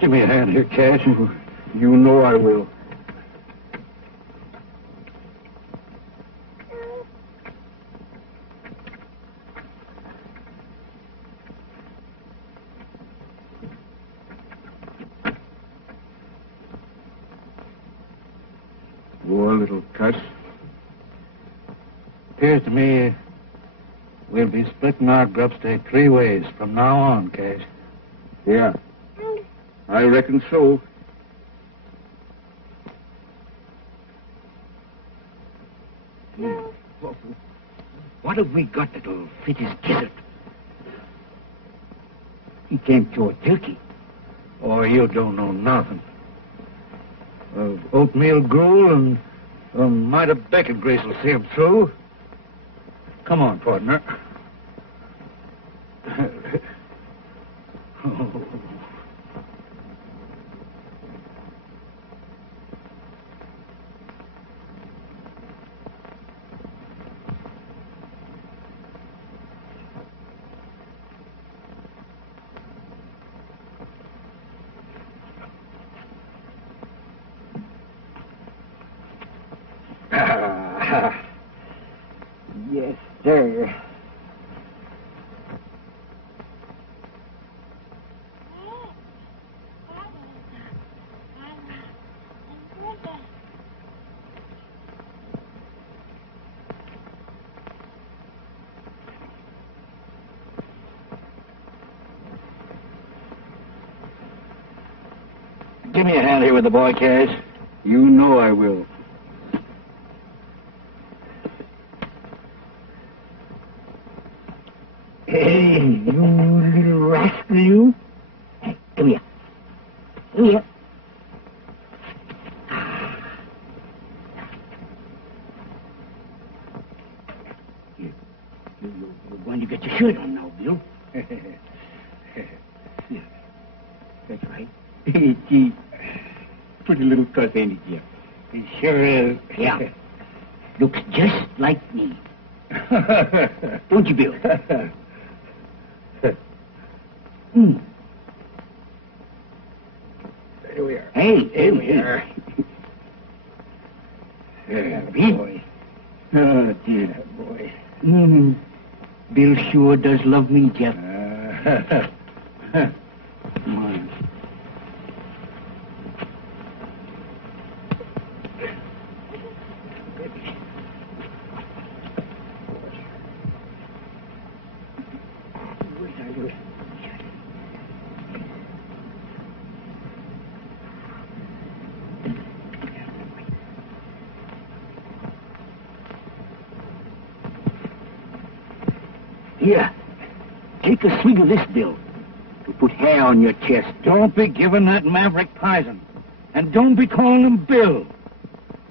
Give me a hand here, Cash. You know I will. Poor little cuss. Appears to me we'll be splitting our grub stake 3 ways from now on, Cash. Yeah. I reckon so. What have we got that'll fit his gizzard? He can't chew a turkey. Oh, you don't know nothing. Oatmeal gruel and a mite of bacon grease will see him through. Come on, partner. Yes, sir. Give me a hand here with the boy, Cash. You know I will. Hey, you little rascal, you. Hey, come here. Come here. You're going to get your shirt on now, Bill. That's right. Gee, pretty little cuss, ain't it, Jeff? He sure is. Yeah. Looks just like me. Don't you, Bill? There we are. Hey, Here we are. Yeah, boy. Oh, dear boy. Bill sure does love me, Jeff. Come on. Here, take a swig of this, Bill, to put hair on your chest. Don't be giving that maverick poison. And don't be calling him Bill.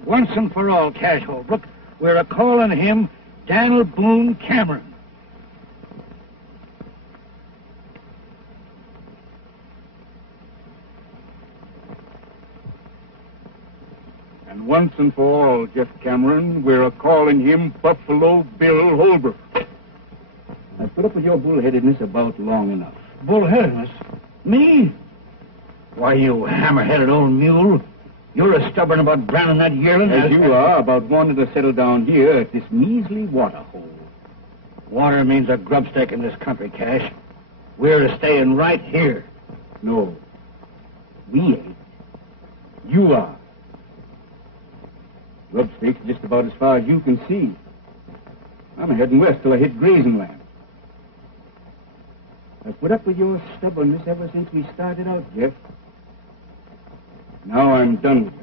Once and for all, Cash Holbrook, we're a-calling him Daniel Boone Cameron. And once and for all, Jeff Cameron, we're a-calling him Buffalo Bill Holbrook. I've put up with your bullheadedness about long enough. Bullheadedness? Me? Why, you hammer-headed old mule. You're as stubborn about branding that yearling As you are about wanting to settle down here at this measly water hole. Water means a grubstake in this country, Cash. We're staying right here. No, we ain't. You are. Grubstake's just about as far as you can see. I'm heading west till I hit grazing land. I've put up with your stubbornness ever since we started out, Jeff. Now I'm done with you.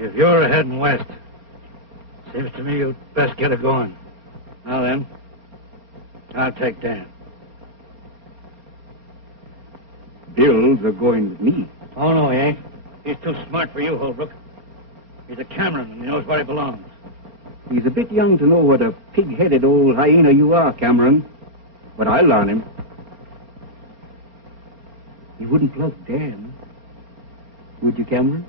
If you're heading west, seems to me you'd best get it going. Now then, I'll take Dan. Bill's are going with me. Oh, no, he ain't. He's too smart for you, Holbrook. He's a Cameron, and he knows where he belongs. He's a bit young to know what a pig-headed old hyena you are, Cameron. But I'll learn him. You wouldn't plug Dan, would you, Cameron?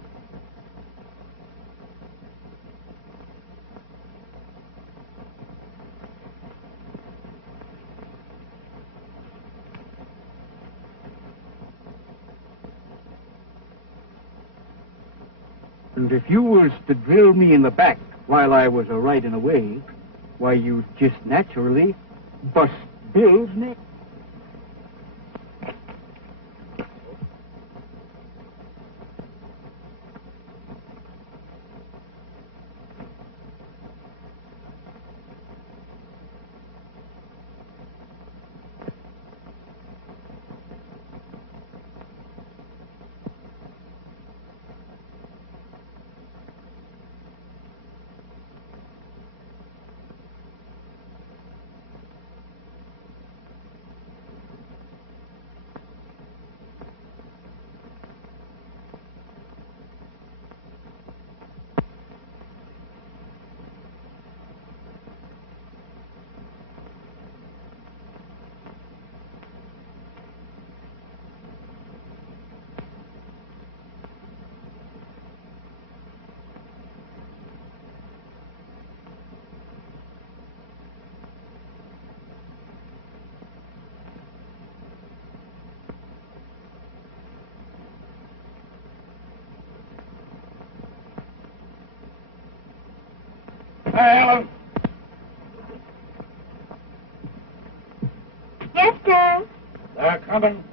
And if you was to drill me in the back while I was a-riding away, why, you'd just naturally bust Bill's neck. Hi, Alan. Yes, sir. They're coming.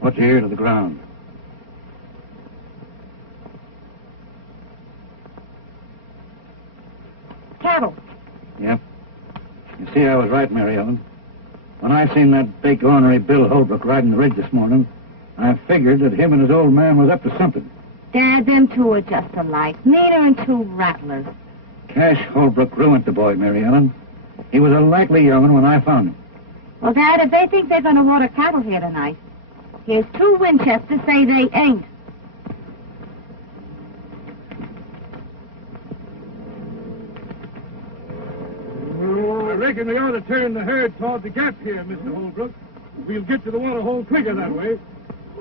What's your ear to the ground? Cattle. Yep. You see, I was right, Mary Ellen. When I seen that big ornery Bill Holbrook riding the rig this morning, I figured that him and his old man was up to something. Dad, them two are just alike. Meaner and two rattlers. Cash Holbrook ruined the boy, Mary Ellen. He was a likely young'un when I found him. Well, Dad, if they think they're going to water cattle here tonight, here's two Winchesters say they ain't. I reckon we ought to turn the herd toward the gap here, Mr. Holbrook. We'll get to the water hole quicker that way.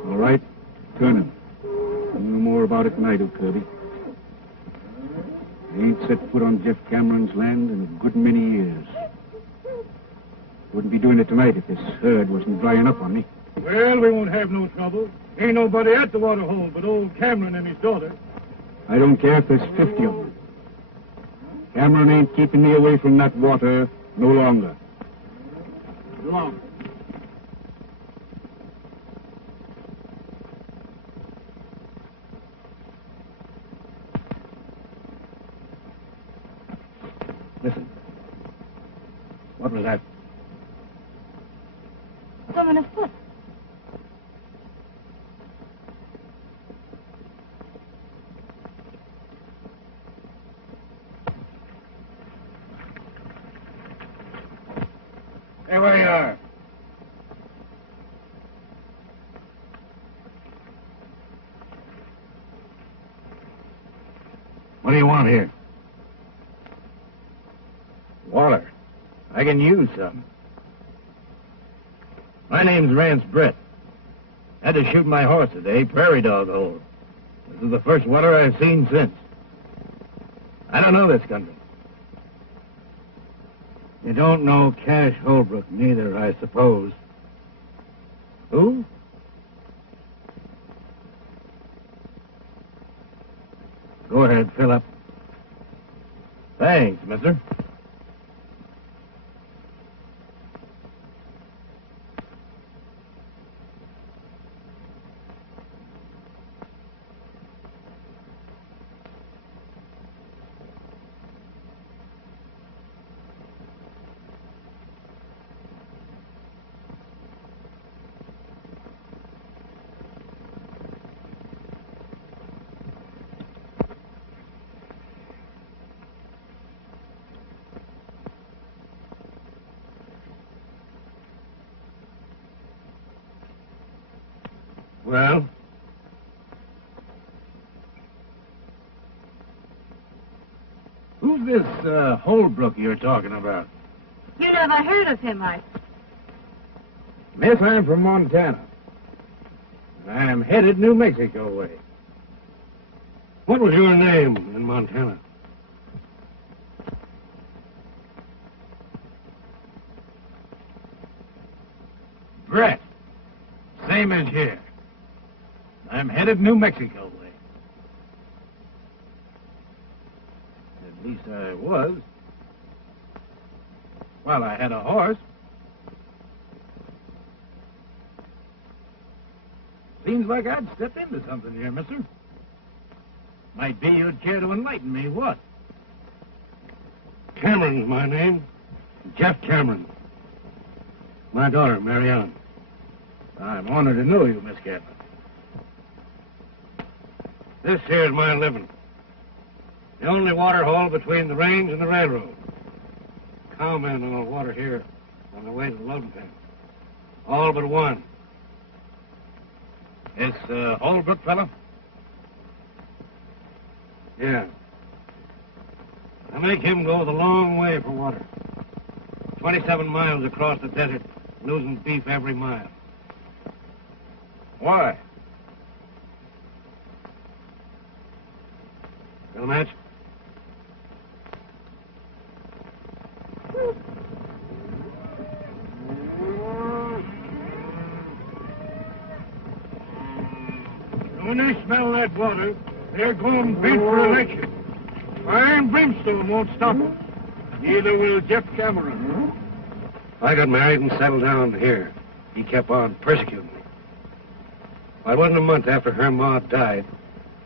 All right, turn him. You know more about it than I do, Kirby. I ain't set foot on Jeff Cameron's land in a good many years. Wouldn't be doing it tonight if this herd wasn't drying up on me. Well, we won't have no trouble. Ain't nobody at the water hole but old Cameron and his daughter. I don't care if there's 50 of them. Cameron ain't keeping me away from that water no longer. Go on. Listen. What was that? Someone afoot. Hey, where you are? What do you want here? Water. I can use some. My name's Rance Brett. Had to shoot my horse today, prairie dog hole. This is the first water I've seen since. I don't know this country. You don't know Cash Holbrook neither, I suppose. Who? Go ahead, Philip. Thanks, mister. Well? Who's this Holbrook you're talking about? You never heard of him, I... Miss, I'm from Montana. I'm headed New Mexico way. What was your name in Montana? Brett. Same as here. I'm headed New Mexico way. At least I was. While I had a horse. Seems like I'd stepped into something here, mister. Might be you'd care to enlighten me, what? Cameron's my name. Jeff Cameron. My daughter, Marianne. I'm honored to know you, Miss Cameron. This here's my living. The only water hole between the range and the railroad. Cowmen on the water here on the way to the loading pen. All but one. This Holbrook fella? Yeah. I make him go the long way for water. 27 miles across the desert, losing beef every mile. Why? Got a match? When they smell that water, they're going bent for election. Fire and brimstone won't stop them. Neither will Jeff Cameron. I got married and settled down here. He kept on persecuting me. Well, it wasn't a month after her ma died.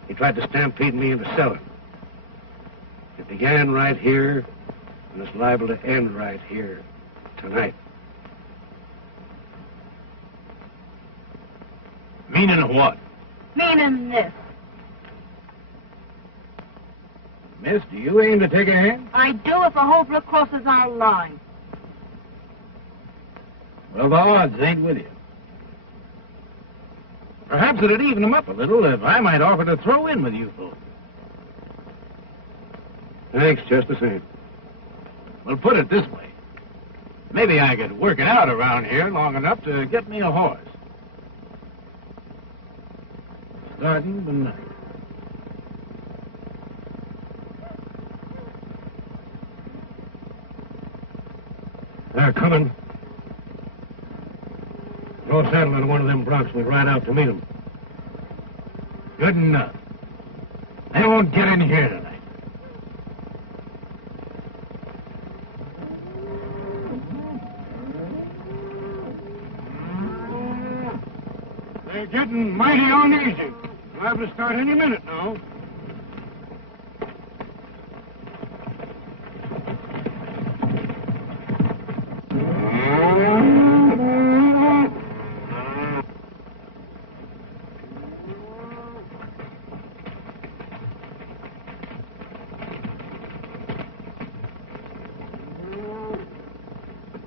He tried to stampede me into selling. It began right here, and it's liable to end right here tonight. Meaning what? Meaning this. Miss, do you aim to take a hand? I do if a Holbrook crosses our line. Well, the odds ain't with you. Perhaps it'd even them up a little if I might offer to throw in with you folks. Thanks, just the same. Well, put it this way. Maybe I could work it out around here long enough to get me a horse. Starting tonight. They're coming. Throw a saddle on one of them broncs. We'll ride out to meet them. Good enough. They won't get in here tonight. They're getting mighty uneasy. Liable to start any minute now.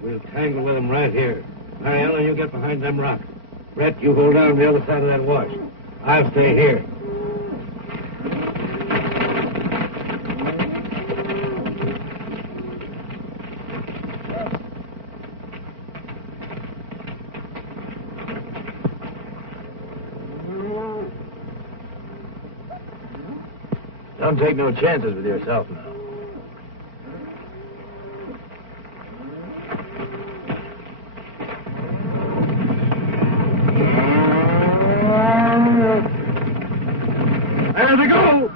We'll tangle with them right here. Mariella, you get behind them rocks. Brett, you hold down the other side of that wash. I'll stay here. Don't take no chances with yourself now. There they go!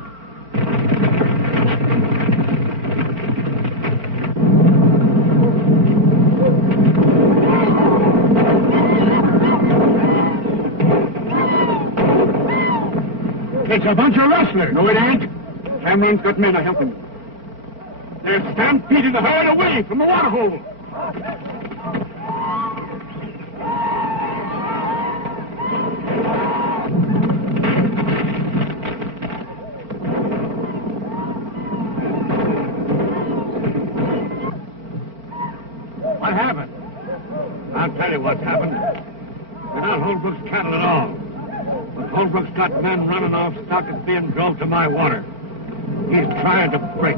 It's a bunch of rustlers. No, it ain't. Cameron's got men to help him. They're stampeding the herd away from the water hole. What happened? I'll tell you what's happened. They're not Holbrook's cattle at all. But Holbrook's got men running off stock that's being drove to my water. He's trying to break.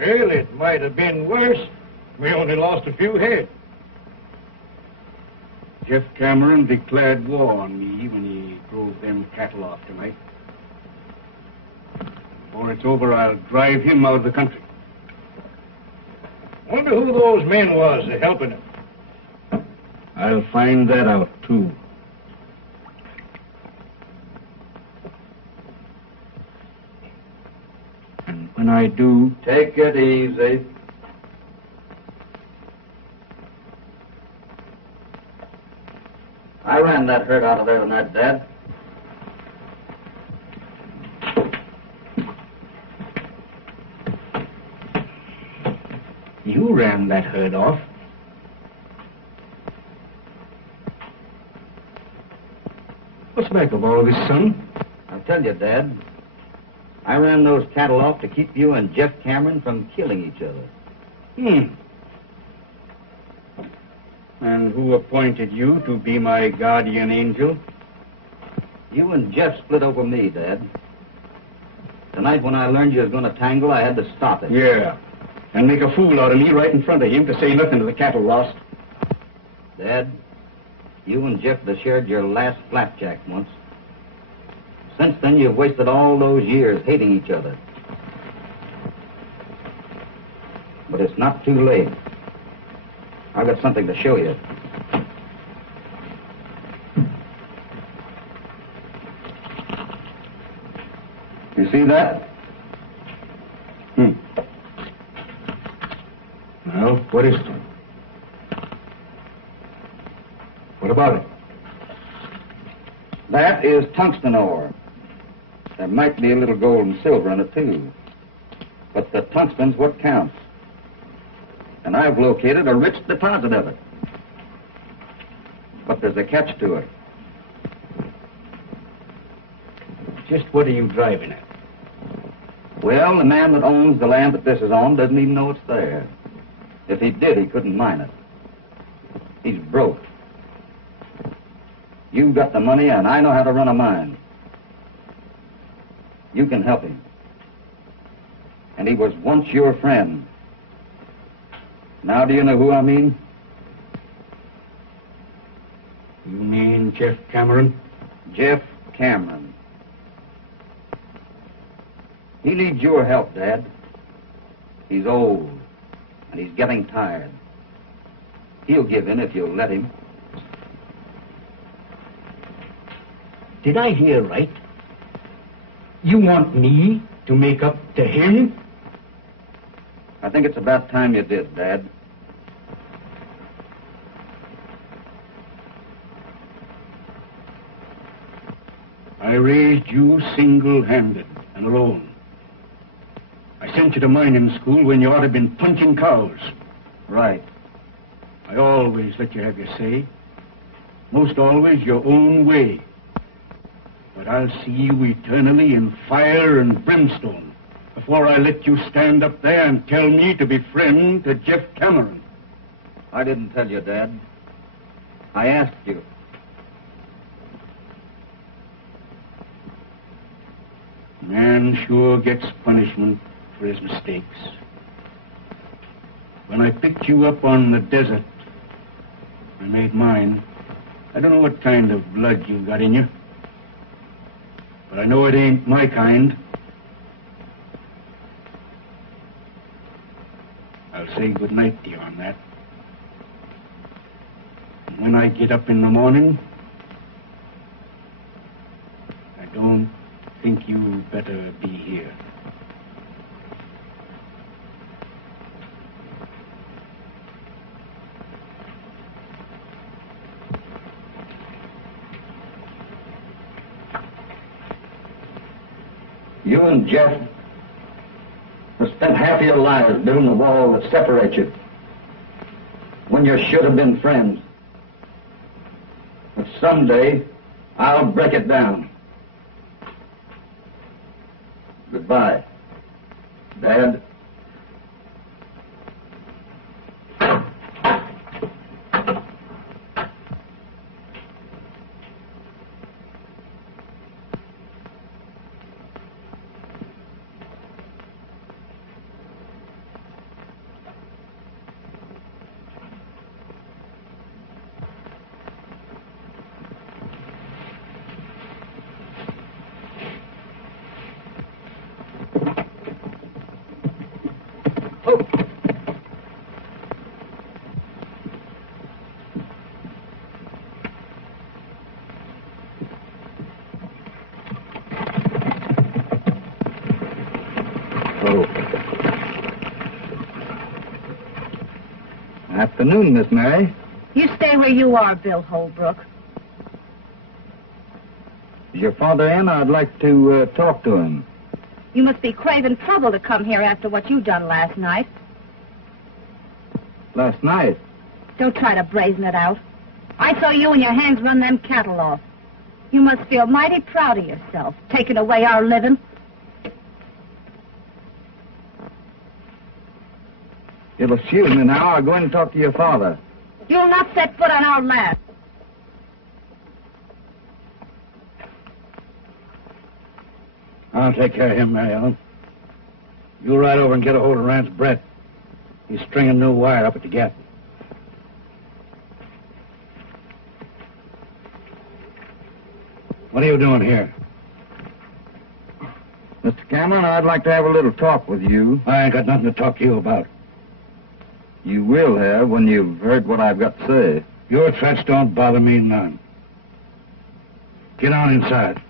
Well, it might have been worse. We only lost a few head. Jeff Cameron declared war on me when he drove them cattle off tonight. Before it's over, I'll drive him out of the country. Wonder who those men was helping him. I'll find that out, too. And when I do... Take it easy. I ran that herd out of there tonight, Dad. You ran that herd off. What's back of all this, son? I'll tell you, Dad. I ran those cattle off to keep you and Jeff Cameron from killing each other. And who appointed you to be my guardian angel? You and Jeff split over me, Dad. Tonight when I learned you was going to tangle, I had to stop it. Yeah. And make a fool out of me right in front of him to say nothing to the cattle lost. Dad, you and Jeff have shared your last flapjack once. Since then, you've wasted all those years hating each other. But it's not too late. I've got something to show you. You see that? Well, what is it? What about it? That is tungsten ore. There might be a little gold and silver in it, too. But the tungsten's what counts. And I've located a rich deposit of it. But there's a catch to it. Just what are you driving at? Well, the man that owns the land that this is on doesn't even know it's there. If he did, he couldn't mine it. He's broke. You've got the money, and I know how to run a mine. You can help him. And he was once your friend. Now do you know who I mean? You mean Jeff Cameron? Jeff Cameron. He needs your help, Dad. He's old, and he's getting tired. He'll give in if you'll let him. Did I hear right? You want me to make up to him? I think it's about time you did, Dad. I raised you single-handed and alone. I sent you to mining school when you ought to have been punching cows. Right. I always let you have your say. Most always your own way. But I'll see you eternally in fire and brimstone before I let you stand up there and tell me to be friend to Jeff Cameron. I didn't tell you, Dad. I asked you. Man sure gets punishment for his mistakes. When I picked you up on the desert, I made mine. I don't know what kind of blood you got in you, but I know it ain't my kind. I'll say good night to you on that. And when I get up in the morning, I don't think you better be here. You and Jeff have spent half your lives building a wall that separates you when you should have been friends. But someday, I'll break it down. Goodbye, Dad. Afternoon, Miss Mary. You stay where you are, Bill Holbrook. Is your father in? I'd like to talk to him. You must be craving trouble to come here after what you done last night. Last night? Don't try to brazen it out. I saw you and your hands run them cattle off. You must feel mighty proud of yourself, taking away our living. You'll excuse me now. I'll go in and talk to your father. You'll not set foot on our land. I'll take care of him, Mary Ellen. You ride over and get a hold of Rance Brett. He's stringing new wire up at the gap. What are you doing here? Mr. Cameron, I'd like to have a little talk with you. I ain't got nothing to talk to you about. You will have when you've heard what I've got to say. Your threats don't bother me none. Get on inside.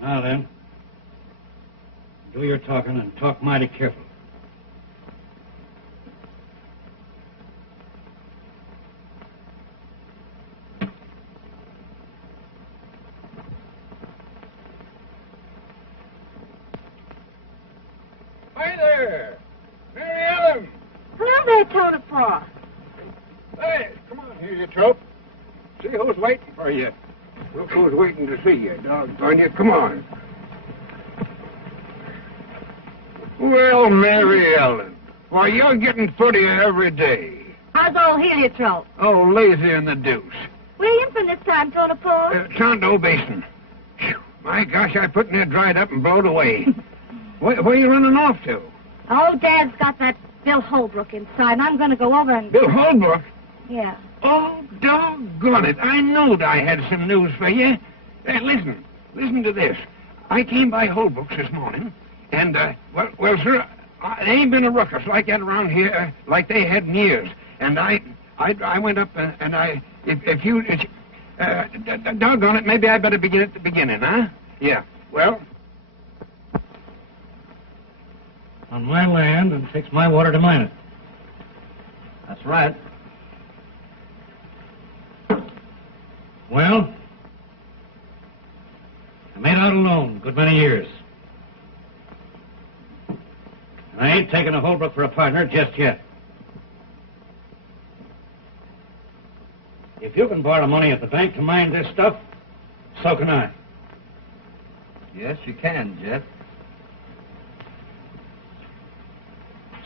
Now then, do your talking and talk mighty careful. Hi there! Mary Ellen! Hello there, Tonopah. Hey, come on here, you trope. See who's waiting for you. Look who's waiting to see you, doggone you. Come on. Well, Mary Ellen, why, you're getting footier every day. How's old Heliotrope? Oh, lazy in the deuce. Where you from this time, Tonopah? Tondo Basin. Phew, my gosh, I put in there dried up and blowed away. Where you running off to? Old Dad's got that Bill Holbrook inside, and I'm going to go over and... Bill Holbrook? Yeah. Oh, doggone it. I knowed I had some news for you. Listen to this. I came by Holbrook's this morning, and, well, sir, There ain't been a ruckus like that around here, like they had in years. And I went up and if you, doggone it, maybe I better begin at the beginning, huh? Yeah. Well, On my land, and takes my water to mine it. That's right. Well, I made out alone a good many years. And I ain't taking a Holbrook for a partner just yet. If you can borrow money at the bank to mine this stuff, so can I. Yes, you can, Jeff.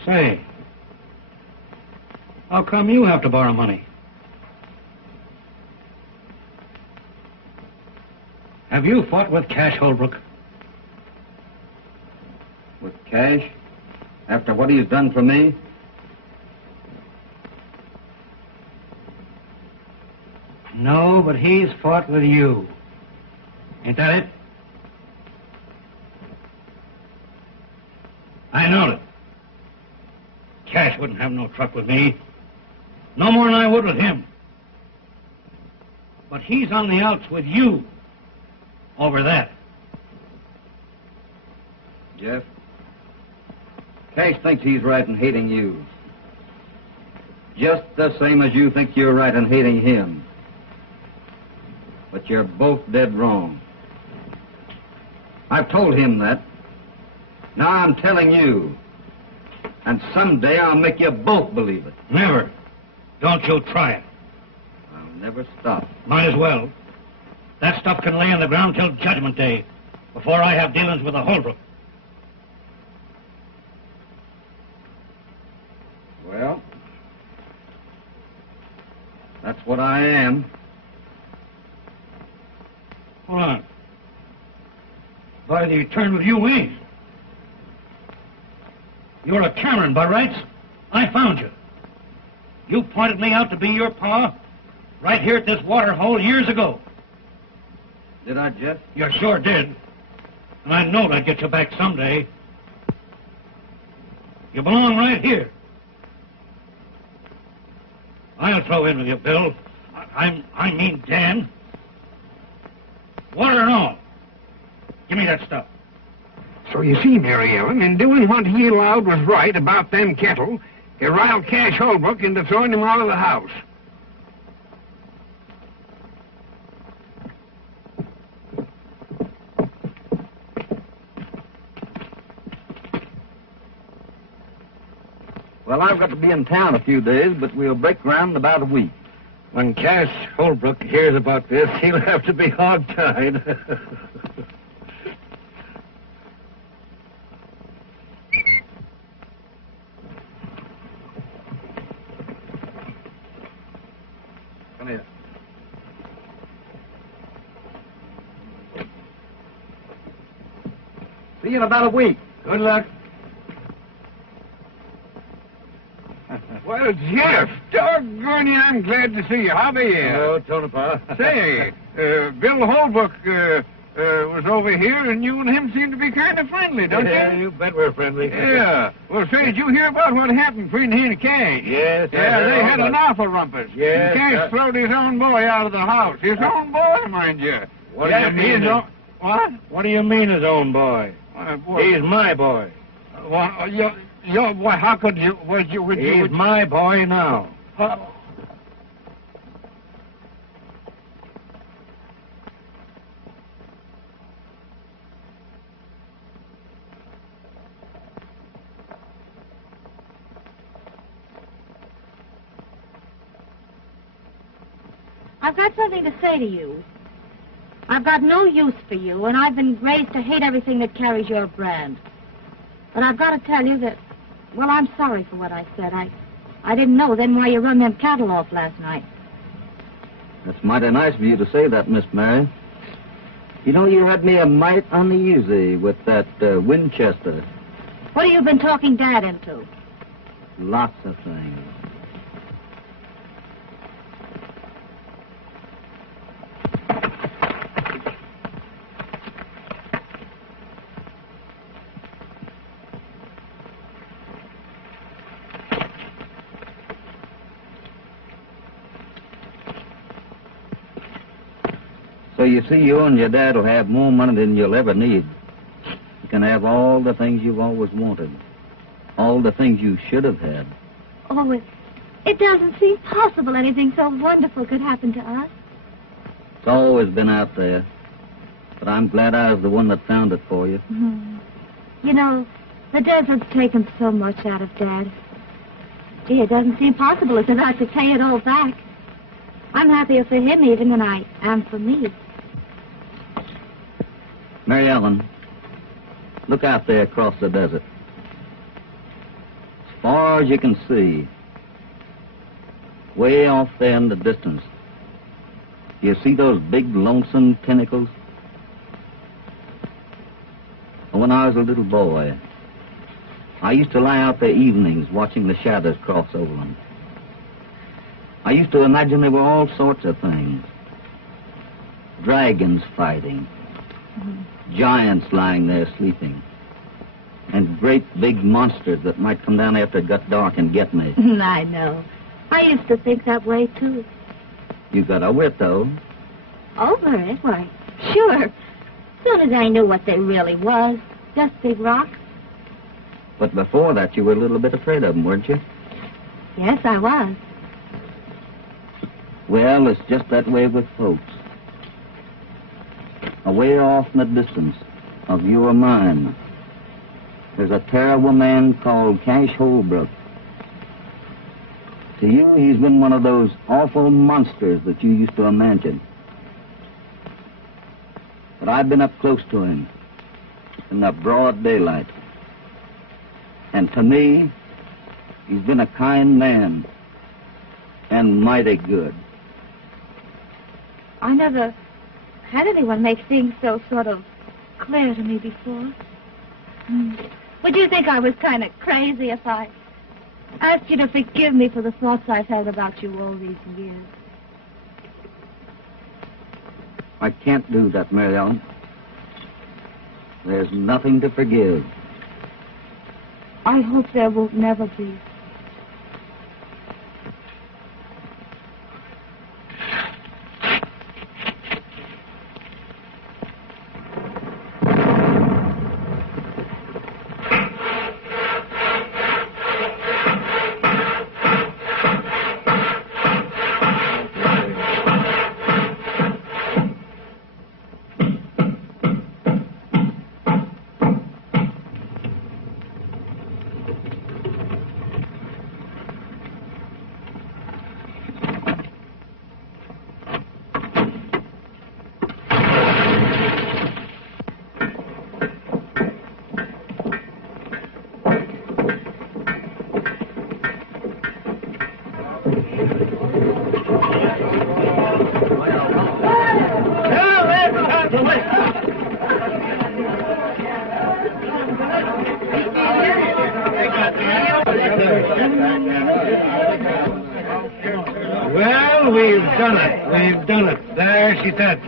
Say, how come you have to borrow money? Have you fought with Cash Holbrook? With Cash? After what he's done for me? No, but he's fought with you. Ain't that it? I know it. Cash wouldn't have no truck with me. No more than I would with him. But he's on the outs with you over that. Jeff, Cash thinks he's right in hating you. Just the same as you think you're right in hating him. But you're both dead wrong. I've told him that. Now I'm telling you. And someday I'll make you both believe it. Never. Don't you try it. I'll never stop. Might as well. That stuff can lay on the ground till Judgment Day, before I have dealings with the Holbrook. Well, that's what I am. Hold on. By the eternal, you ain't. You're a Cameron by rights. I found you. You pointed me out to be your pa right here at this water hole years ago. Did I, Jeff? You sure did. And I knowed I'd get you back someday. You belong right here. I'll throw in with you, Bill. I mean Dan. Water and all. Give me that stuff. so you see, Mary Ellen, in doing what he allowed was right about them cattle, he riled Cash Holbrook into throwing him out of the house. Well, I've got to be in town a few days, but we'll break ground in about a week. When Cash Holbrook hears about this, he'll have to be hog-tied. Come here. See you in about a week. Good luck. Well, Jeff, doggone you, I'm glad to see you. How be you? Hello, Tonopah. Say, Bill Holbrook was over here, and you and him seem to be kind of friendly, don't Yeah, you bet we're friendly. Yeah. Well, say, did you hear about what happened between he and Cash? Yes. Yeah, they had an awful rumpus. Yes, Cash throwed his own boy out of the house. His own boy, mind you. What do you mean? What? What do you mean, his own boy? He's my boy. Well, well, how could you? Would you? He's my boy now. I've got something to say to you. I've got no use for you, and I've been raised to hate everything that carries your brand. But I've got to tell you that, well, I'm sorry for what I said. I didn't know then why you run them cattle off last night. That's mighty nice of you to say that, Miss Mary. You know, you had me a mite uneasy with that Winchester. What have you been talking Dad into? Lots of things. So you see, you and your dad will have more money than you'll ever need. You can have all the things you've always wanted. All the things you should have had. Oh, it doesn't seem possible anything so wonderful could happen to us. It's always been out there. But I'm glad I was the one that found it for you. Mm-hmm. You know, the desert's taken so much out of Dad. Gee, it doesn't seem possible as if I could pay it all back. I'm happier for him even than I am for me. Mary Ellen, look out there across the desert. As far as you can see, way off there in the distance, you see those big lonesome tentacles? When I was a little boy, I used to lie out there evenings watching the shadows cross over them. I used to imagine there were all sorts of things. Dragons fighting, giants lying there sleeping, and great big monsters that might come down after it got dark and get me. I know. I used to think that way, too. You got over it, though. Over it? Why, sure. As soon as I knew what they really was, just big rocks. But before that, you were a little bit afraid of them, weren't you? Yes, I was. Well, it's just that way with folks. Away off in the distance, of you or mine, there's a terrible man called Cash Holbrook. To you, he's been one of those awful monsters that you used to imagine. But I've been up close to him in the broad daylight. And to me, he's been a kind man and mighty good. I never had anyone make things so sort of clear to me before. Would you think I was kind of crazy if I asked you to forgive me for the thoughts I've held about you all these years? I can't do that, Mary Ellen. There's nothing to forgive. I hope there will never be. Well, we've done it. We've done it. There she sits.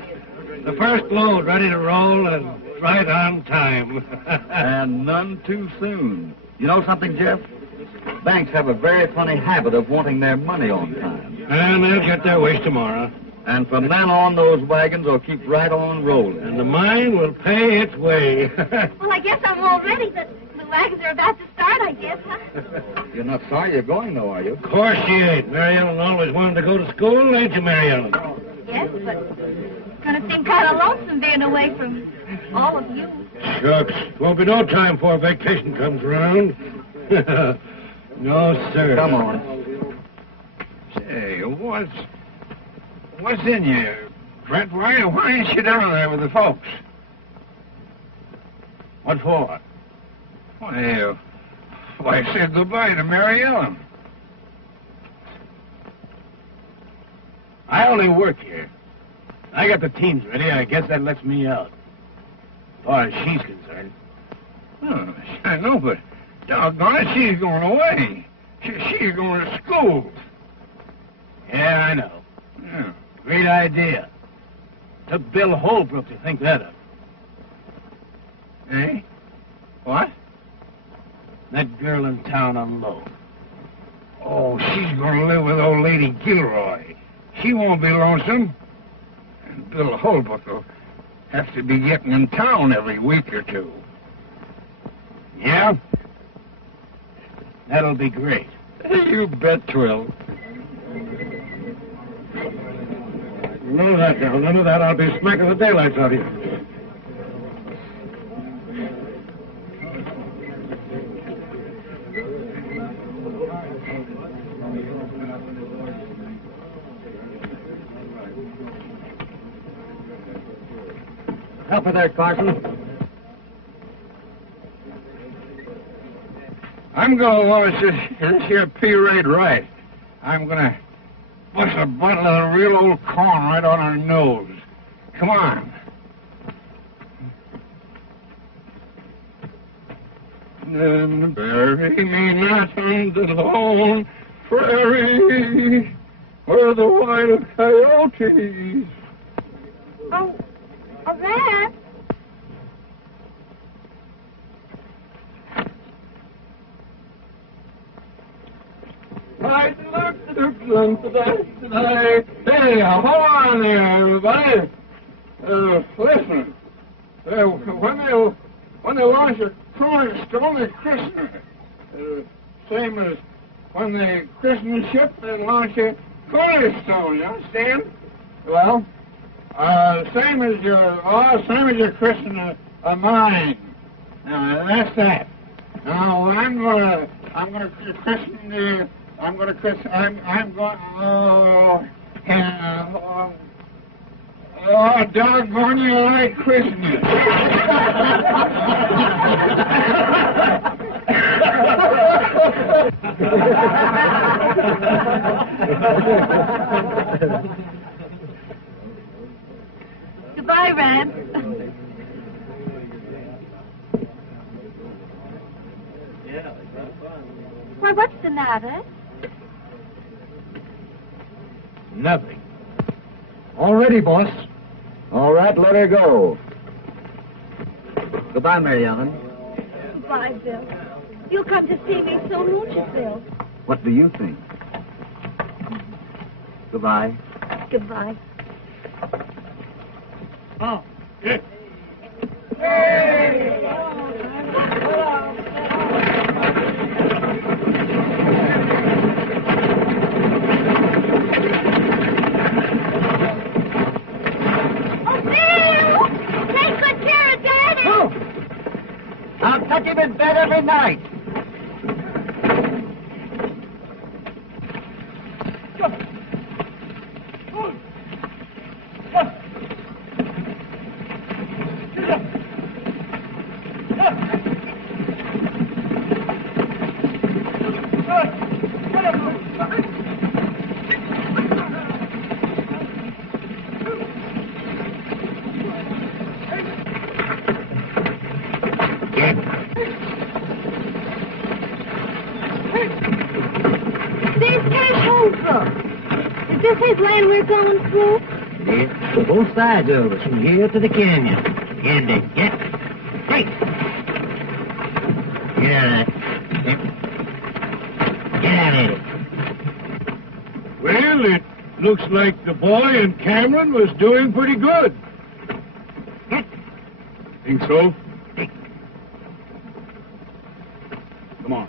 The first load ready to roll and right on time. And none too soon. You know something, Jeff? Banks have a very funny habit of wanting their money on time. And they'll get their wish tomorrow. And from then on, those wagons will keep right on rolling. And the mine will pay its way. Well, I guess I'm all ready. The wagons are about to start, I guess, huh? You're not sorry you're going, though, are you? Of course she ain't. Mary Ellen always wanted to go to school, ain't you, Mary Ellen? Yes, but it's going to seem kind of lonesome being away from all of you. Shucks. Won't be no time before vacation comes around. No, sir. Come on. Say, what's in you, Brent? Why ain't you down there with the folks? What for? Well, why say goodbye to Mary Ellen? I only work here. I got the teams ready. I guess that lets me out. As far as she's concerned. Oh, I know, but doggone it, she's going away. She's going to school. Yeah, I know. Yeah. Great idea. Took Bill Holbrook to think that up. Eh? What? That girl in town on low. Oh, she's going to live with old Lady Gilroy. She won't be lonesome. And little Holbrook will have to be getting in town every week or two. Yeah? That'll be great. You bet 'twill. None of that, Darrell. None of that. I'll be smacking the daylights out of you. Help her there, Carson. I'm going to wash this here pea right. I'm going to push a bottle of real old corn right on her nose. Come on. Then bury me not on the lone prairie where the wild coyotes. Oh, a rat? Hey, hold on there, everybody. Listen. When they launch a cornerstone, they christen it. Same as when they christen a ship, they launch a cornerstone. You understand? Well, same as your christen a mine. Now that's that. Now I'm gonna christen the. I'm going. Oh, doggone you, I christen you. Goodbye, Rand. Why, what's the matter? Nothing. All ready, boss. All right, let her go. Goodbye, Mary Ellen. Goodbye, Bill. You'll come to see me soon, won't you, Bill? What do you think? Goodbye. Goodbye. Oh, yeah. I'll tuck him in bed every night. Is this his land we're going through? Yeah, both sides of us, from here to the canyon. And get out of it. Well, it looks like the boy and Cameron was doing pretty good. Think so? Come on.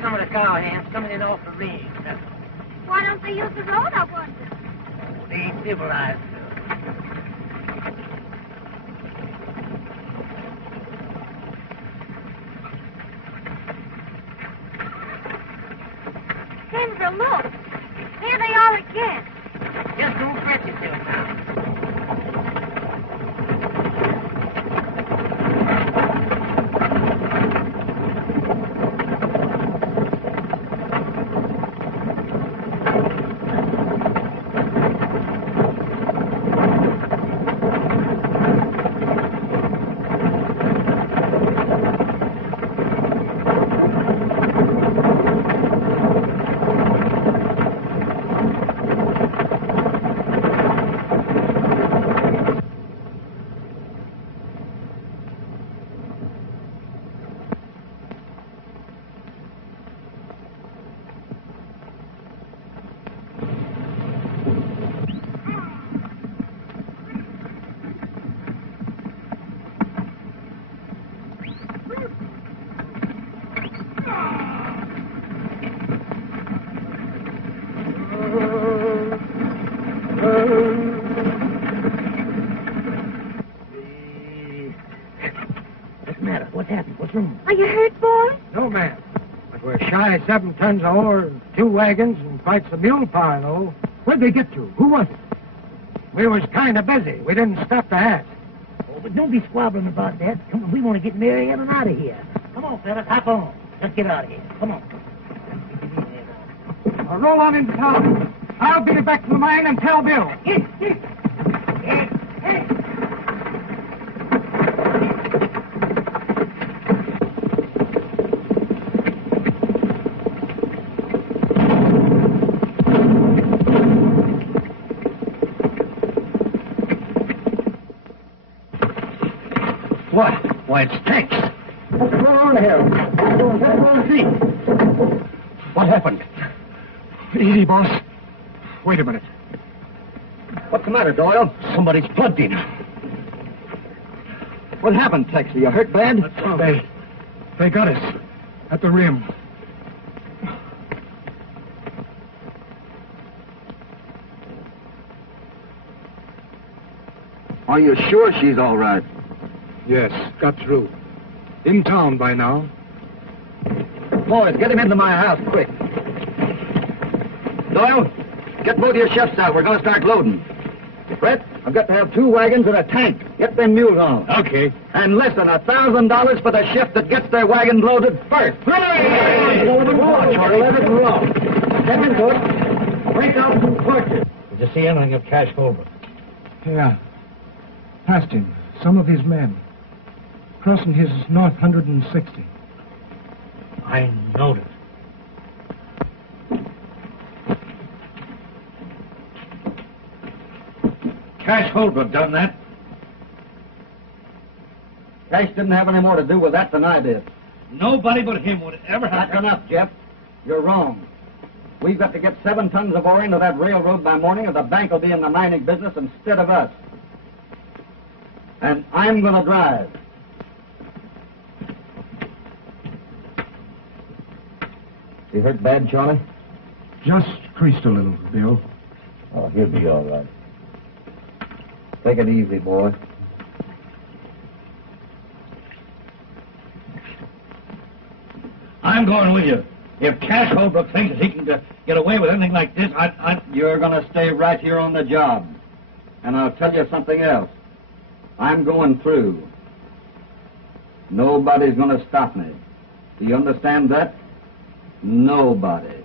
some of the cowhands coming in off the range. Why don't they use the road, I wonder? They ain't civilized. Denver, look. There they are again. Just don't fret yourself now. What's the matter? What happened? What's wrong? Are you hurt, boy? No, ma'am. But we're shy 7 tons of ore and 2 wagons and quite some mule power, though. Where'd they get to? Who was it? We was kind of busy. We didn't stop to ask. Oh, but don't be squabbling about that. Come on, we want to get Mary Ellen out of here. Come on, fellas, hop on. Let's get out of here. Come on. Now roll on into town. I'll beat it back to the mine and tell Bill. Hey. What? Why, it's Tex. What's going on here? Let's go and see. What happened? Easy, boss. Wait a minute. What's the matter, Doyle? Somebody's plugged in. What happened, Tex? Are you hurt bad? They got us at the rim. Are you sure she's all right? Yes, got through. In town by now. Boys, get him into my house, quick. Doyle, get both your chefs out. We're going to start loading. Brett, I've got to have 2 wagons and a tank. Get them mules on. Okay. And listen, $1,000 for the shift that gets their wagons loaded first. Hooray! Let it roll. Step into it. Break out some torches. Did you see anything of Cash Holbrook? Yeah. Past him. Some of his men. Crossing his north 160. I noticed. Cash Holbrook done that. Cash didn't have any more to do with that than I did. Nobody but him would ever have... That's enough, Jeff. You're wrong. We've got to get 7 tons of ore into that railroad by morning, or the bank will be in the mining business instead of us. And I'm going to drive. You hurt bad, Charlie? Just creased a little, Bill. Oh, he'll be all right. Take it easy, boy. I'm going with you. If Cash Holbrook thinks that he can get away with anything like this, You're going to stay right here on the job. And I'll tell you something else. I'm going through. Nobody's going to stop me. Do you understand that? Nobody.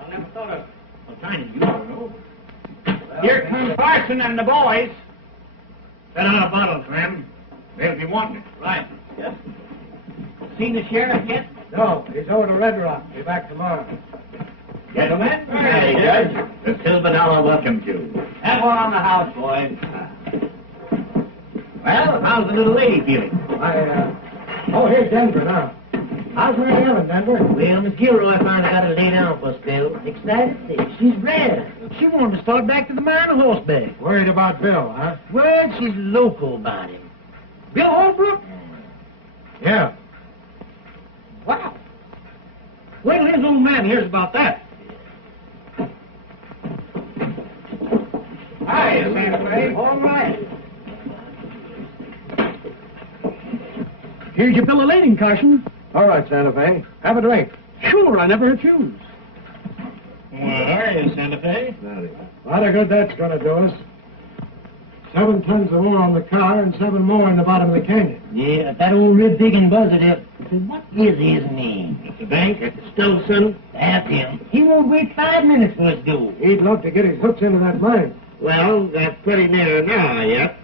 I never thought of trying to use her, no. Here come Parson and the boys. Set out a bottle, Clem. They'll be wanting it. Right. Yes. Seen the sheriff yet? No, he's over to Red Rock. Be back tomorrow. Gentlemen. Hey, Judge. The $1 welcome to. Have one on the house, boys. Well, how's the little lady feeling? Oh, here's Denver now. How's Mary Ellen, Denver? Well, Miss Gilroy finally got to lay down for a spell. Excited to see. She's glad. She wanted to start back to the mine on horseback. Worried about Bill, huh? Well, she's local about him. Bill Holbrook? Yeah. Wow. Wait till his old man hears about that. Hi, Santa Fe. All right. Here's your bill of lading, Carson. All right, Santa Fe. Have a drink. Sure, I never refuse. Well, are you, Santa Fe? A lot of good that's going to do us. 7 tons of ore on the car and 7 more in the bottom of the canyon. Yeah, that old rib digging buzzard there. What is his name? Mr. Bank at the Stillson. That's him. He won't wait 5 minutes for us to go. He'd love to get his hooks into that mine. Well, that's pretty near now yet.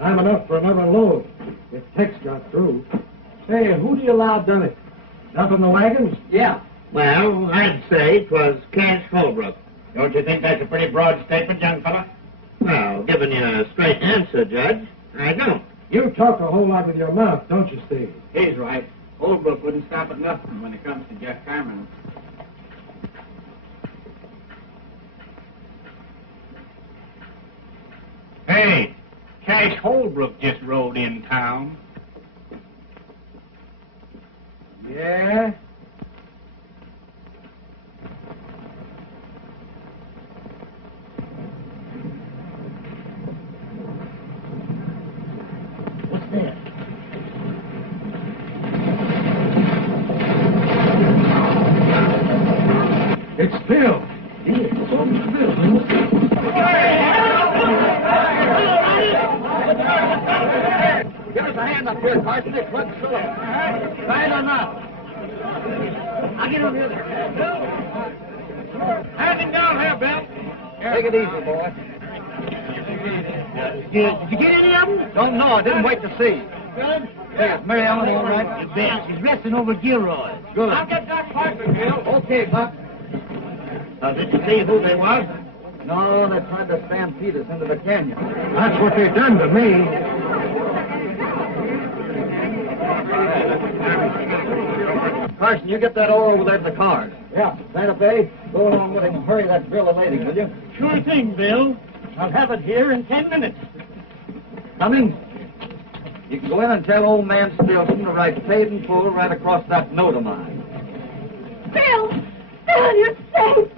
Time enough for another load, if Tex got through. Hey, who do you allow done it? Up in the wagons? Yeah. Well, I'd say 'twas Cash Holbrook. Don't you think that's a pretty broad statement, young fella? Well, giving you a straight answer, Judge, I don't. You talk a whole lot with your mouth, don't you, Steve? He's right. Holbrook wouldn't stop at nothing when it comes to Jeff Cameron. Hey, Cash Holbrook just rode in town. Yeah? What's that? It's Bill. Bill. Give us a hand up here, Carson. It's what's so. Right or not? I'll get over here. Hand him down here, Bill. Take it easy, boy. Did you get any of them? Don't know. I didn't wait to see. Good. Hey, is Mary Ellen all right? You bet. She's resting over Gilroy. Good. I'll get that Carson, Bill. Okay, Buck. Did you see who they was? No, they tried to stampede us into the canyon. That's what they done to me. Carson, you get that ore over there in the cars. Yeah. Santa Fe, go along with him and hurry that bill of lading, will you? Sure thing, Bill. I'll have it here in 10 minutes. Coming? You can go in and tell old man Stilson to write paid in full right across that note of mine. Bill! Bill, you're safe!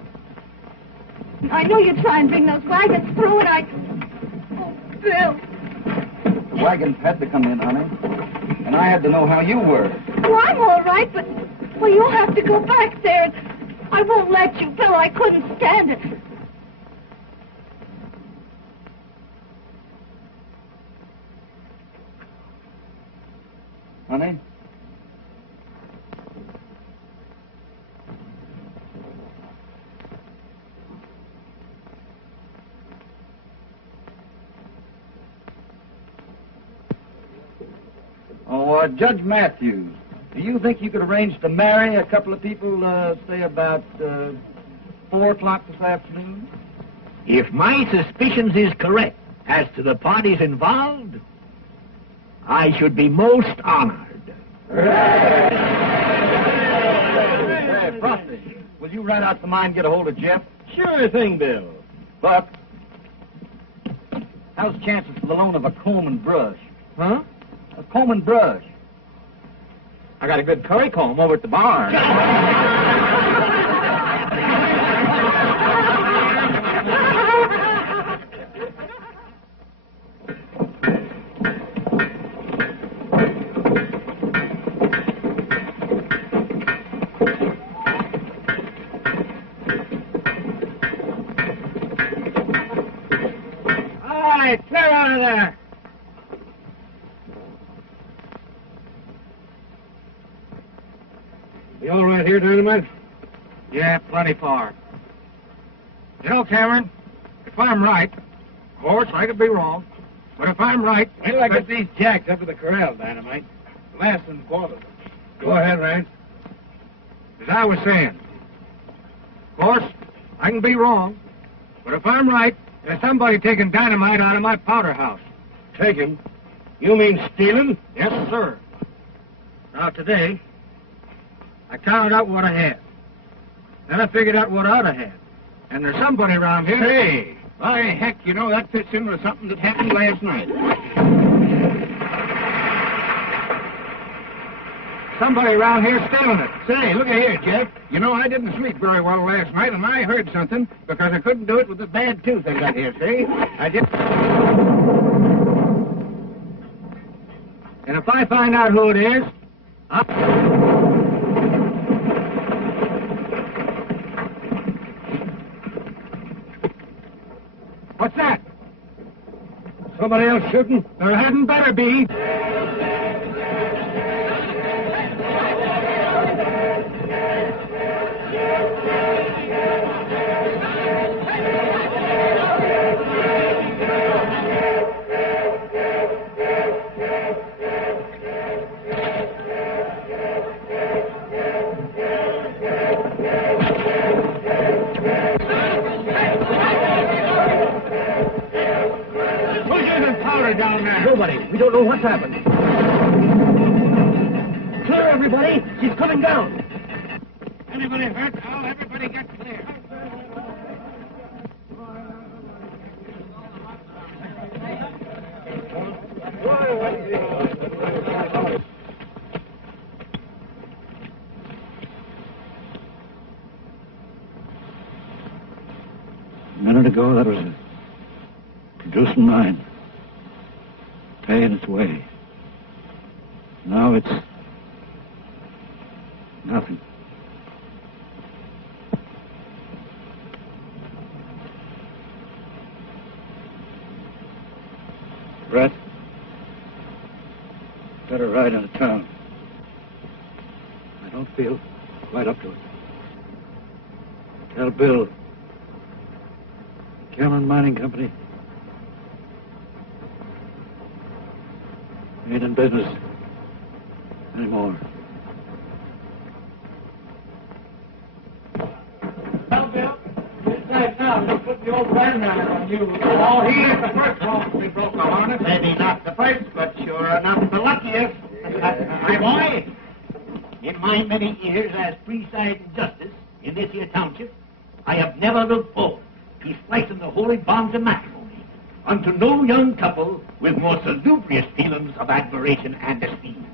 I know you try and bring those wagons through, and Oh, Bill! Wagons had to come in, honey. And I had to know how you were. Oh, I'm all right, but... Well, you'll have to go back there. I won't let you, Bill. I couldn't stand it. Honey? Oh, Judge Matthews, do you think you could arrange to marry a couple of people, say about 4 o'clock this afternoon? If my suspicions is correct as to the parties involved, I should be most honored. Hey, Frosty, will you ride out the mine and get a hold of Jeff? Sure thing, Bill. Buck, how's the chances for the loan of a comb and brush? Huh? A comb and brush. I got a good curry comb over at the barn. All right, clear out of there. You all right here, Dynamite? Yeah, plenty far. You know, Cameron, if I'm right, of course, I could be wrong, but if I'm right... Wait till I get these jacks up to the corral, Dynamite. Last and quarter. Go ahead, Rance. As I was saying, of course, I can be wrong, but if I'm right, there's somebody taking dynamite out of my powder house. Taking? You mean stealing? Yes, sir. Now, today, I counted out what I had. Then I figured out what I ought to have. And there's somebody around here... Hey, by heck, you know, that fits in with something that happened last night. Somebody around here stealing it. Say, look here, Jeff. You know, I didn't sleep very well last night, and I heard something because I couldn't do it with the bad tooth I got here, see? I just... And if I find out who it is, What's that? Somebody else shooting? There hadn't better be. Down there. Nobody. We don't know what's happened. Clear, everybody. She's coming down. Anybody hurt? Oh, everybody get clear. A minute ago, that was a producing mine. Paying its way. Now it's nothing. Brett, better ride into town. I don't feel quite up to it. Tell Bill, Cameron Mining Company ain't in business anymore. Well, Bill, this night now, they put the old grandmother on you. Oh, he is the first one we broke a harness. Maybe not the first, but sure enough the luckiest. My boy, in my many years as presiding justice in this here township, I have never looked forward to splicing the holy bonds of matrimony unto no young couple with more salubrious feelings of admiration and esteem.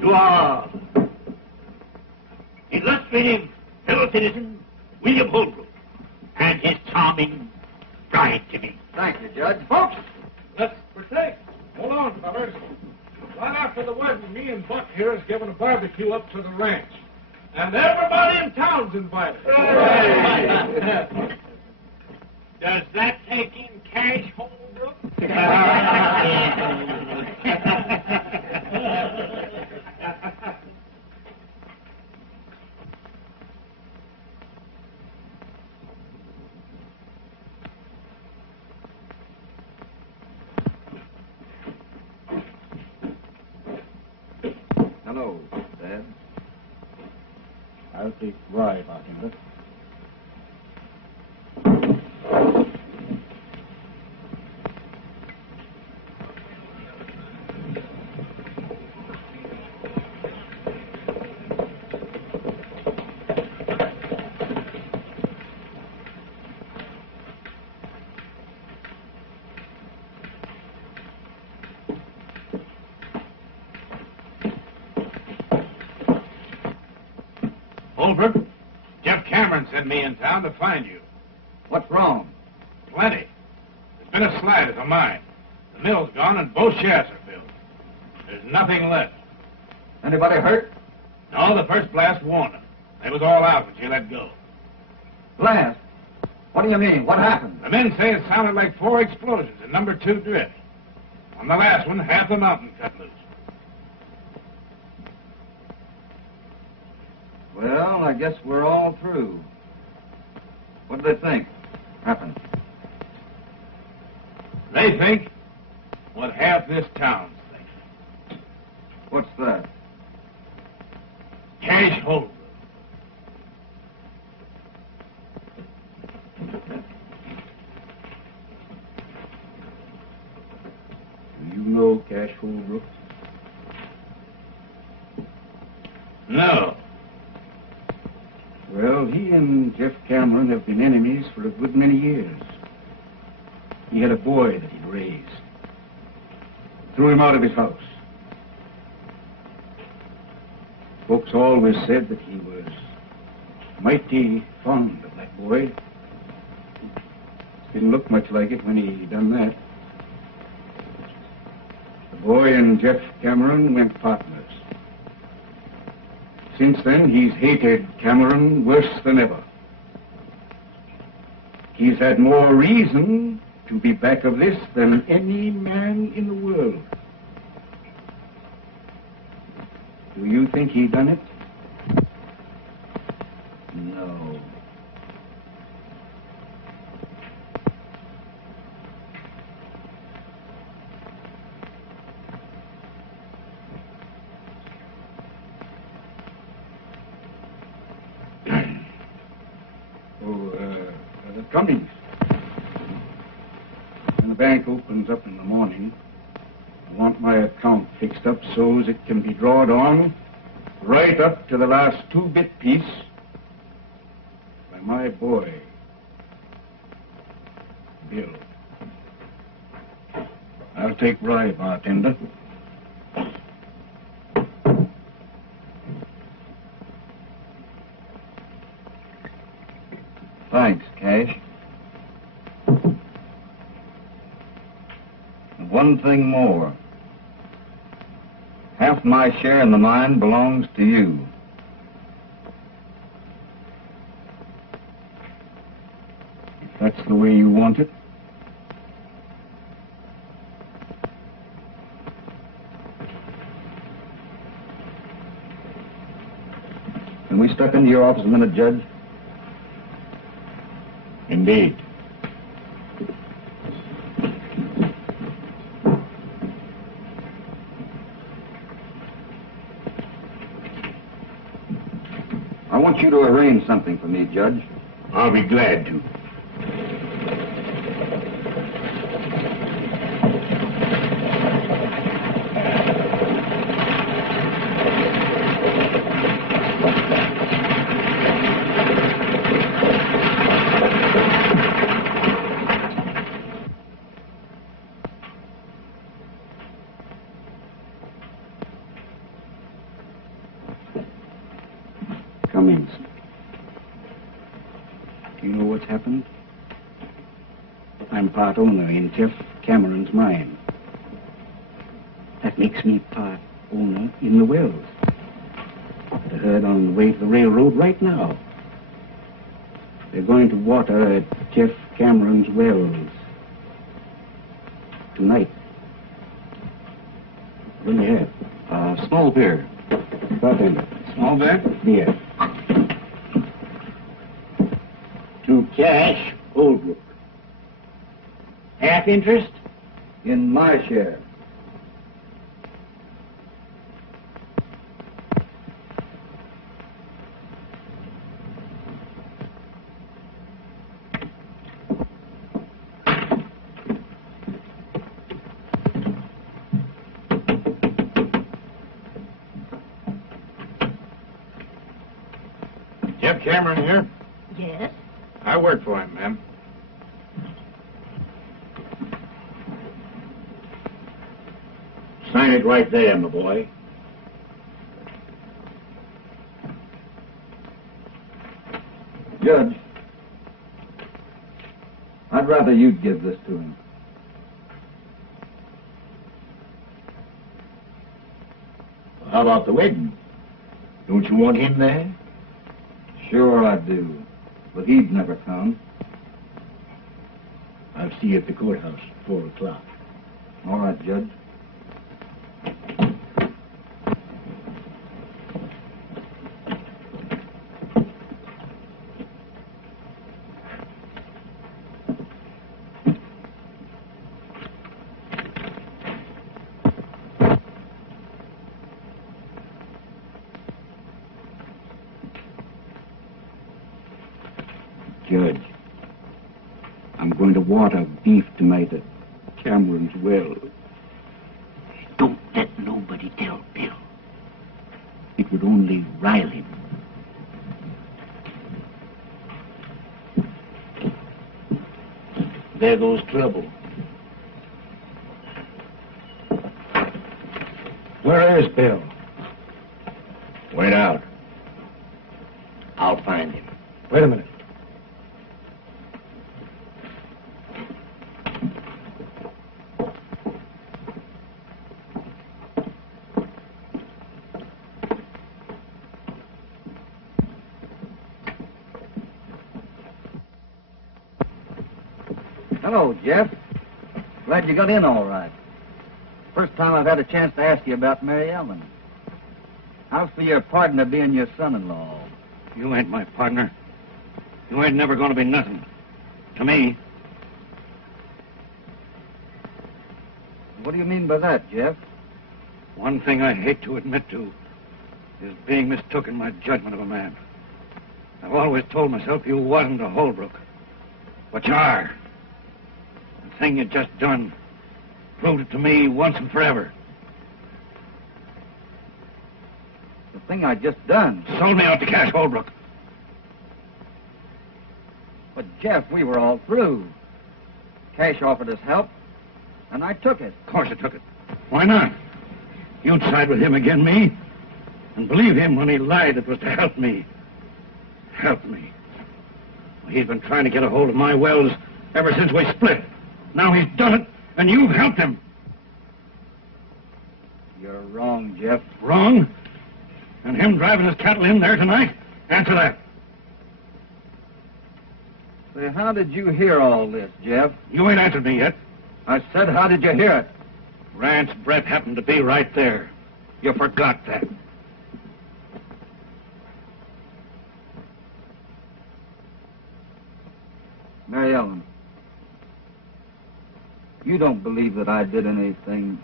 To our illustrative fellow citizen, William Holbrook, and his charming bride to be. Thank you, Judge. Folks, let's partake. Hold on, fellas. Right after the wedding, me and Buck here is giving a barbecue up to the ranch. And everybody in town's invited. Does that take in cash, Holbrook? Hello, Dad. I'll take rye, bartender. Holbrook, Jeff Cameron sent me in town to find you. What's wrong? Plenty. There's been a slat at the mine. The mill's gone and both shafts are filled. There's nothing left. Anybody hurt? No, the first blast warned them. They was all out when she let go. Blast? What do you mean? What happened? The men say it sounded like 4 explosions in number 2 drift. On the last one, half the mountain cut loose. Well, I guess we're all through. What do they think happened? They think what half this town thinks. What's that? Cash hold. Do you know Cash Holbrook? No. Well, he and Jeff Cameron have been enemies for a good many years. He had a boy that he'd raised. Threw him out of his house. Folks always said that he was mighty fond of that boy. Didn't look much like it when he done that. The boy and Jeff Cameron went partners. Since then, he's hated Cameron worse than ever. He's had more reason to be back of this than any man in the world. Do you think he done it? No. Cummings. When the bank opens up in the morning, I want my account fixed up so as it can be drawed on right up to the last 2-bit piece by my boy, Bill. I'll take rye, bartender. Thanks, Cash. And one thing more. Half my share in the mine belongs to you. If that's the way you want it. Can we step into your office a minute, Judge? Indeed. I want you to arrange something for me, Judge. I'll be glad to. Cummings. Do you know what's happened? I'm part owner in Jeff Cameron's mine. That makes me part owner in the wells. The herd on the way to the railroad right now. They're going to water at Jeff Cameron's wells tonight. What do you have? Small beer. Bartender. Small beer? Beer. To Cash Holbrook. Half interest? In my share. Jeff Cameron here? Yes? I work for him, ma'am. Sign it right there, my boy. Judge, I'd rather you'd give this to him. How about the wedding? Don't you want him there? Sure I do, but he'd never come. I'll see you at the courthouse at 4 o'clock. All right, Judge. Judge, I'm going to water beef tonight at Cameron's well. Don't let nobody tell Bill. It would only rile him. There goes trouble. Where is Bill? Went out. I'll find him. Wait a minute. Hello, Jeff. Glad you got in all right. First time I've had a chance to ask you about Mary Ellen. How's for your partner being your son-in-law? You ain't my partner. You ain't never going to be nothing. To me. What do you mean by that, Jeff? One thing I hate to admit to is being mistook in my judgment of a man. I've always told myself you wasn't a Holbrook. But you are. The thing you just done proved it to me once and forever. The thing I just done? Sold me out to Cash Holbrook. But, Jeff, we were all through. Cash offered us help, and I took it. Of course I took it. Why not? You'd side with him against me, and believe him when he lied it was to help me. Help me. He's been trying to get a hold of my wells ever since we split. Now he's done it, and you've helped him. You're wrong, Jeff. Wrong? And him driving his cattle in there tonight? Answer that. Say, how did you hear all this, Jeff? You ain't answered me yet. I said, how did you hear it? Rance Brett happened to be right there. You forgot that. Mary Ellen, you don't believe that I did anything.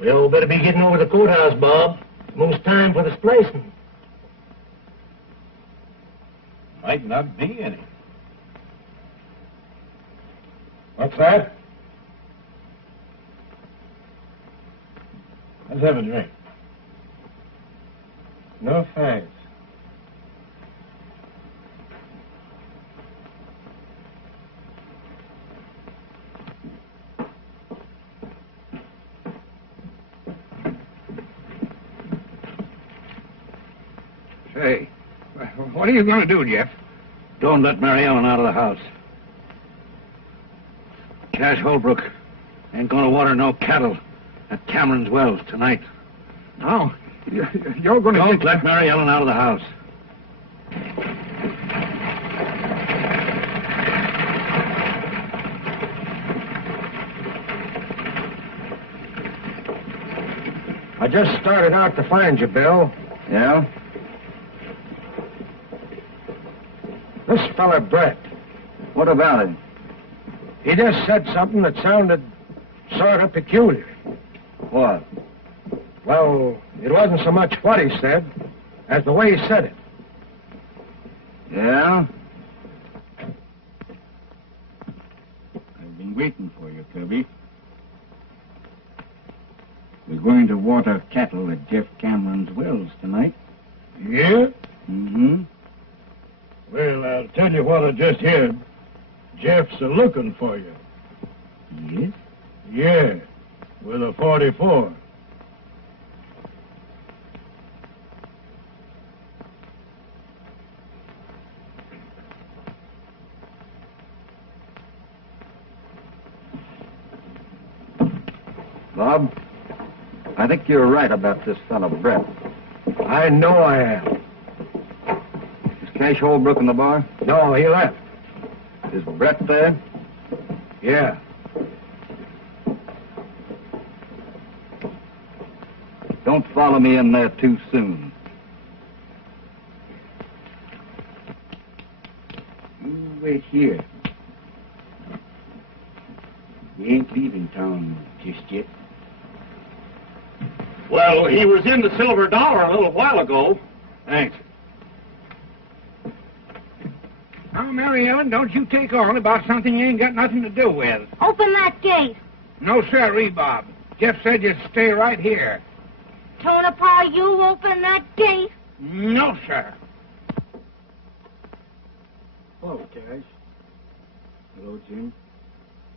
Well, better be getting over to the courthouse, Bob. Most time for the splicing. Might not be any. What's that? Let's have a drink. No thanks. Say, what are you going to do, Jeff? Don't let Mary Ellen out of the house. Cash Holbrook ain't going to water no cattle at Cameron's wells tonight. No, you're going to... Don't let Mary Ellen out of the house. I just started out to find you, Bill. Yeah? This fella, Brett. What about him? He just said something that sounded sort of peculiar. What? Well, it wasn't so much what he said as the way he said it. Yeah? I've been waiting for you, Kirby. We're going to water cattle at Jeff Cameron's wells tonight. Yeah? Mm-hmm. Well, I'll tell you what I just heard. Jeff's a-looking for you. Yes? Yeah, with a 44. Bob, I think you're right about this fellow, Brett. I know I am. Is Cash Holbrook in the bar? No, he left. Is Brett there? Yeah. Don't follow me in there too soon. wait here. We ain't leaving town just yet. Well, he was in the silver dollar a little while ago. Thanks. Now, Mary Ellen, don't you take on about something you ain't got nothing to do with. Open that gate. No, sir, Bob. Jeff said you'd stay right here. Tonopah, you open that gate. No, sir. Hello, Cash. Hello, Jim.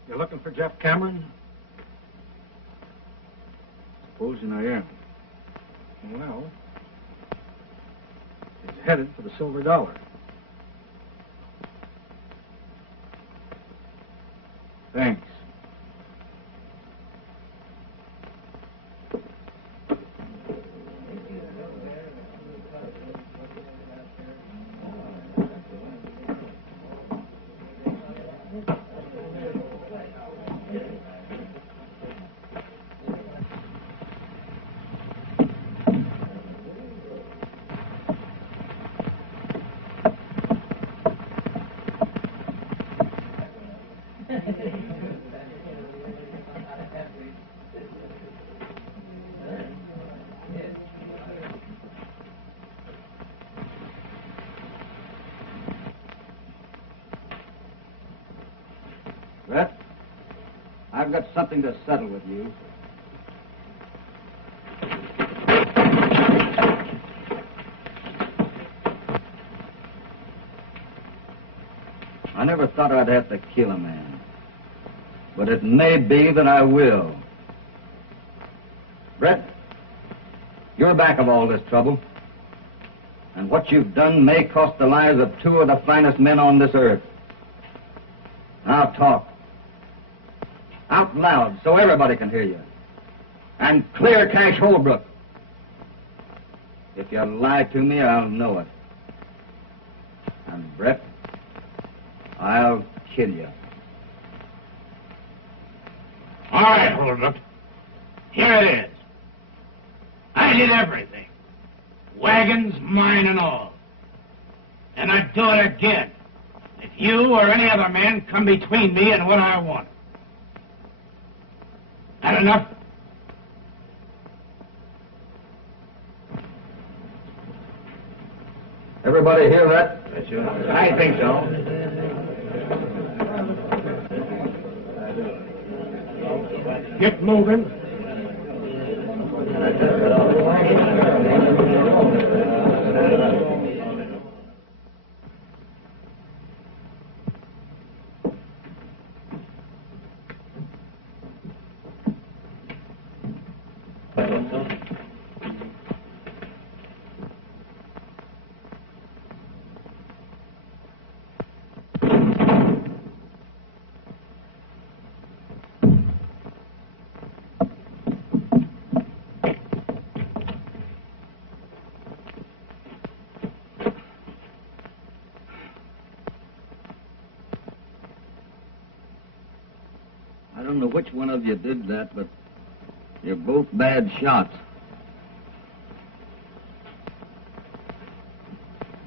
You're looking for Jeff Cameron? Supposing I am. Well, he's headed for the silver dollar. Thanks. Brett, I've got something to settle with you. I never thought I'd have to kill a man, but it may be that I will. Brett, you're back of all this trouble, and what you've done may cost the lives of two of the finest men on this earth. Now talk. Out loud so everybody can hear you. And clear Cash Holbrook. If you lie to me, I'll know it. And Brett, I'll kill you. All right, Holbrook. Here it is. I did everything. Wagons, mine and all. And I'd do it again if you or any other man come between me and what I want. That enough? Everybody hear that? I think so. Get moving. I don't know which one of you did that, but you're both bad shots.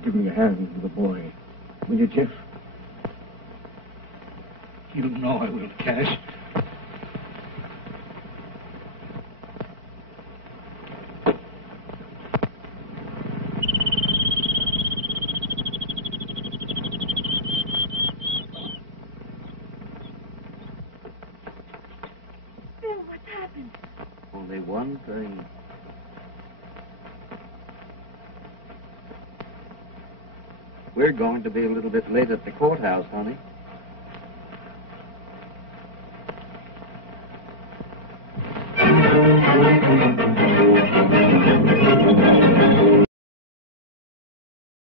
Give me a hand with the boy. Will you, Jeff? You know I will, Cash. Bill, what's happened? Only one thing. We're going to be a little bit late at the courthouse, honey.